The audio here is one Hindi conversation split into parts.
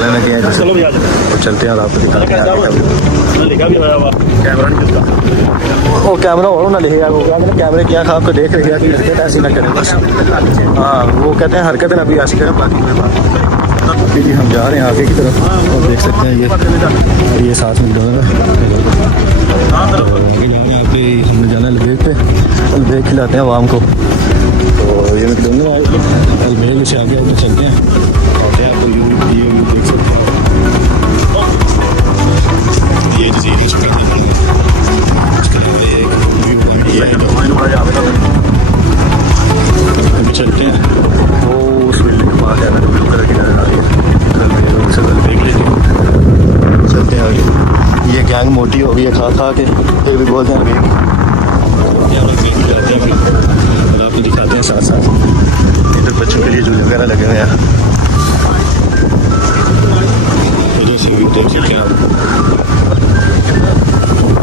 लेने के हैं तो चलते हैं और आपको दिखाते हैं वो कैमरा और ना लिखेगा वो क्या कैमरे क्या था आपको देख रहे कि हरकत ऐसी ना करें बस। हाँ वो कहते हैं हरकत ना भी ऐसी करें बाकी कोई बात। अभी जी हम जा रहे हैं आगे की तरफ और देख सकते हैं ये साथ में आपके हमने जाना अलबेग पे। अलबेग खिलाते हैं आवाम को तो ये मैं दोनों अलबेग से आगे आगे चलते हैं आते हैं आपको ये देख सकते हैं ये जजीरे चलते हैं वो उस बिल्डिंग के पास जाना जो ब्लू कलर की नजर आ रही है चलते हैं आगे। ये गैंग मोटी हो गई है खा खा के फिर भी बोलते हैं और आपको दिखाते हैं साथ साथ इधर बच्चों के लिए झूले वगैरह लगे हुए हैं जैसे भी देख सकते हैं आप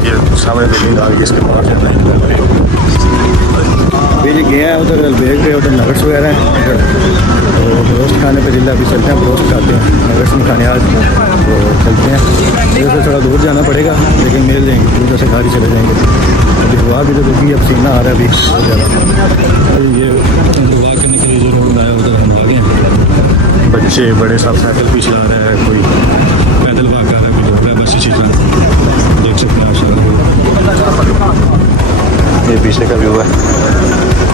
ये सामने बिल्डिंग आ गई इसके पास अभी जी गए हैं उधर अलबेग पे उधर नगट्स वगैरह हैं उधर तो ब्रोस्ट खाने पे जिला अभी चलते हैं ब्रोस्ट खाते हैं नगट्स में खाने आज तो चलते हैं इधर से थोड़ा दूर जाना पड़ेगा लेकिन मिल जाएंगे उधर से गाड़ी चले जाएंगे अभी हवा भी तो देखिए अब सीना आ रहा है अभी बहुत ज़्यादा ये वॉक करने के लिए जो रोड आया उधर हम आ गए बच्चे बड़े सब साइकिल भी चला रहे हैं कोई पैदल वॉक कर रहा है कोई दौड़ रहा है बस इसी तरह देख सकते हैं आप ये पीछे का व्यू है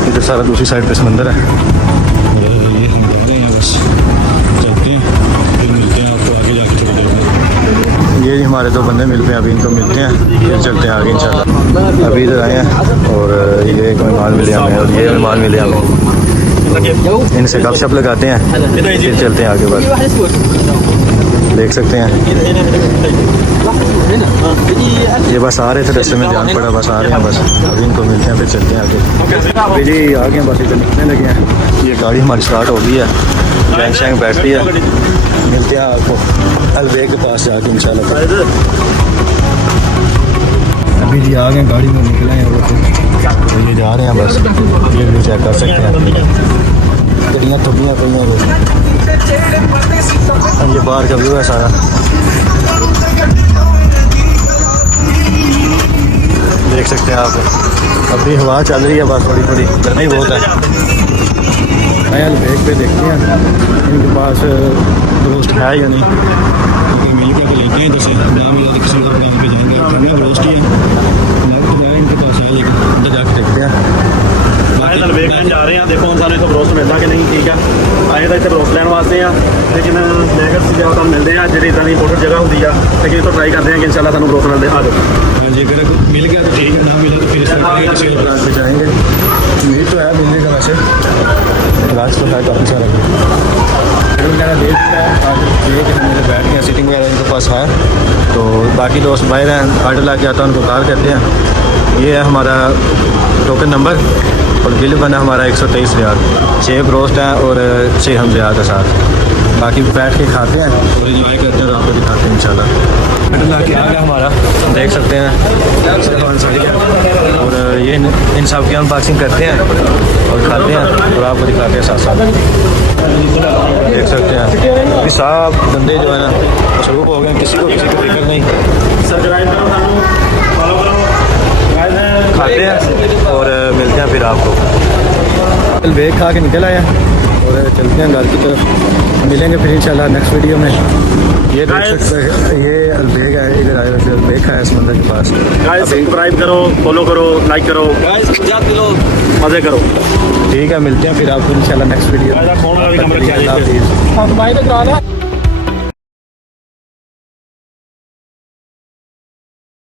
इधर सारा दूसरी साइड पे समंदर है ये हम जाते हैं बस चलते हैं फिर मिलते हैं आपको आगे जाके थोड़ी देर में। ये हमारे दो बंदे मिल पे अभी इनको मिलते हैं फिर चलते हैं आगे इंशाल्लाह। अभी इधर आए हैं और ये मेहमान मिले हमें और ये मेहमान मिले हमें इनसे गपशप लगाते हैं फिर चलते हैं आगे बस देख सकते हैं ये बस आ रहे थे रास्ते में ध्यान पड़ा बस आ रहे हैं बस अभी इनको मिलते हैं फिर चलते हैं आगे। अभी जी आगे बस इधर निकलने लगे हैं ये गाड़ी हमारी स्टार्ट हो गई है गैंग शैंग बैठती है मिलते हैं आपको अलबेग के पास जाके इंशाल्लाह। अभी जी आ गए गाड़ी में निकले हैं वो ये जा रहे हैं बस ये भी चेक कर सकते हैं गड्डियाँ थोड़ियाँ पई ये बाहर का व्यू है सारा देख सकते हैं आप। अभी हवा चल रही है बस थोड़ी थोड़ी गर्मी बहुत है। नया अलबेग पे देखते हैं इनके पास रोस्ट है या नहीं क्योंकि मिल के लेते हैं जैसे नाम याद किसी और पे जाएंगे खाना रोस्ट ही है इनके पास है लेकिन उधर जाके देखते हैं अलबेग जा रहे हैं देखो सानू इतना बरोस मिलता कि नहीं ठीक है आए तो इतने बरोस लैन वास्ते हैं लेकिन लेकर सी जगह मिलते हैं जी इदा की इंपोर्टेड जगह होती है लेकिन इतना ट्राई करते हैं कि इंशाल्लाह सानू बरोस मिलते आ जाओ। हाँ जी अगर मिल गया तो ठीक है ना मिला तो फिर किसी और ब्रांच पे जाएंगे उम्मीद तो है मिलने का वैसे ब्रांच तो है काफ़ी सारा फिर मैंने देख लिया ये कि मेरे बैठ गए सीटिंग वगैरह इनके पास है तो बाकी दोस्त बाहर हैं ऑर्डर ला के आता है उनको कॉल करते हैं। ये है हमारा टोकन नंबर और बिल बना हमारा 123 रियाल 6 ब्रोस्ट हैं और 6 हम ज़्यादा के साथ बाकी बैठ के खाते हैं और इन्जॉय करते हैं और आपको दिखाते हैं इंशाल्लाह। ऑर्डर ला के आ गया हमारा देख सकते हैं और ये इन सब की अनबॉक्सिंग करते हैं और खाते हैं और आपको दिखाते हैं साथ साथ देख सकते हैं कि साहब बंदे जो है ना मशरूफ हो गए किसी को फिक्र नहीं खाते हैं और मिलते हैं फिर आपको। अलबेग खा के निकल आए हैं और चलते हैं घर की तरफ मिलेंगे फिर इंशाल्लाह नेक्स्ट वीडियो में। ये देख सकते हैं ये अलबेग है इधर आए हुए अलबेग है समंदर के पास। सब्सक्राइब करो फॉलो करो लाइक करो मजे करो ठीक है मिलते हैं फिर आपको इंशाल्लाह नेक्स्ट वीडियो।